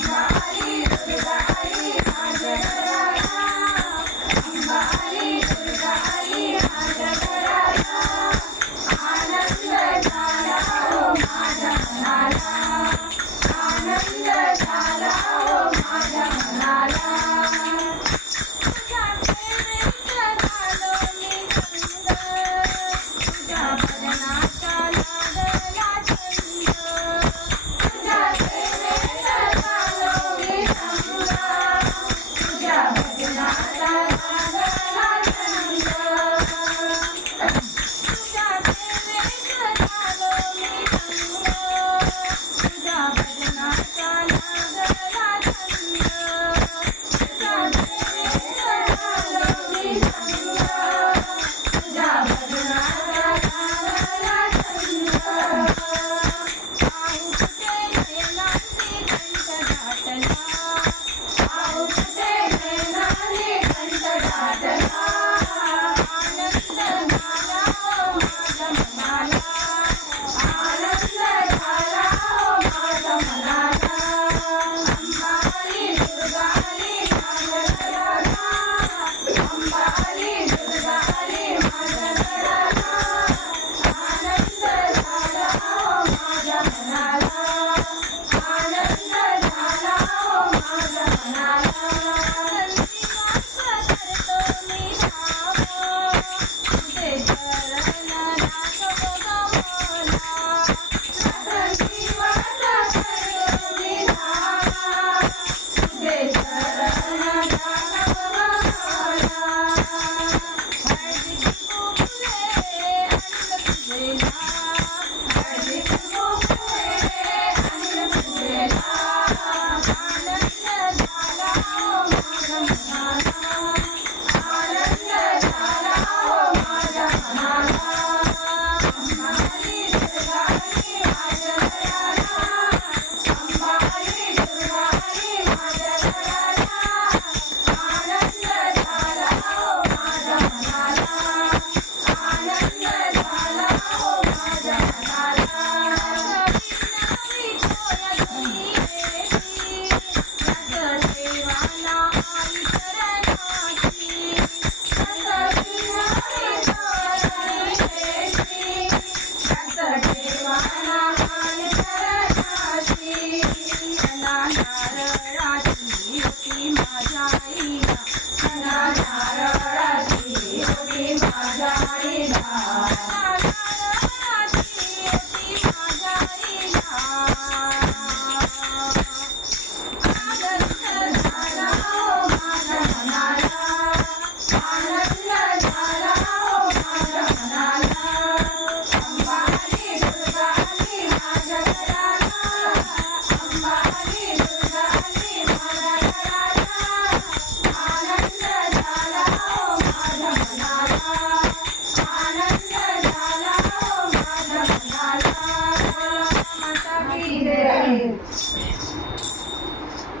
Bye. Raja.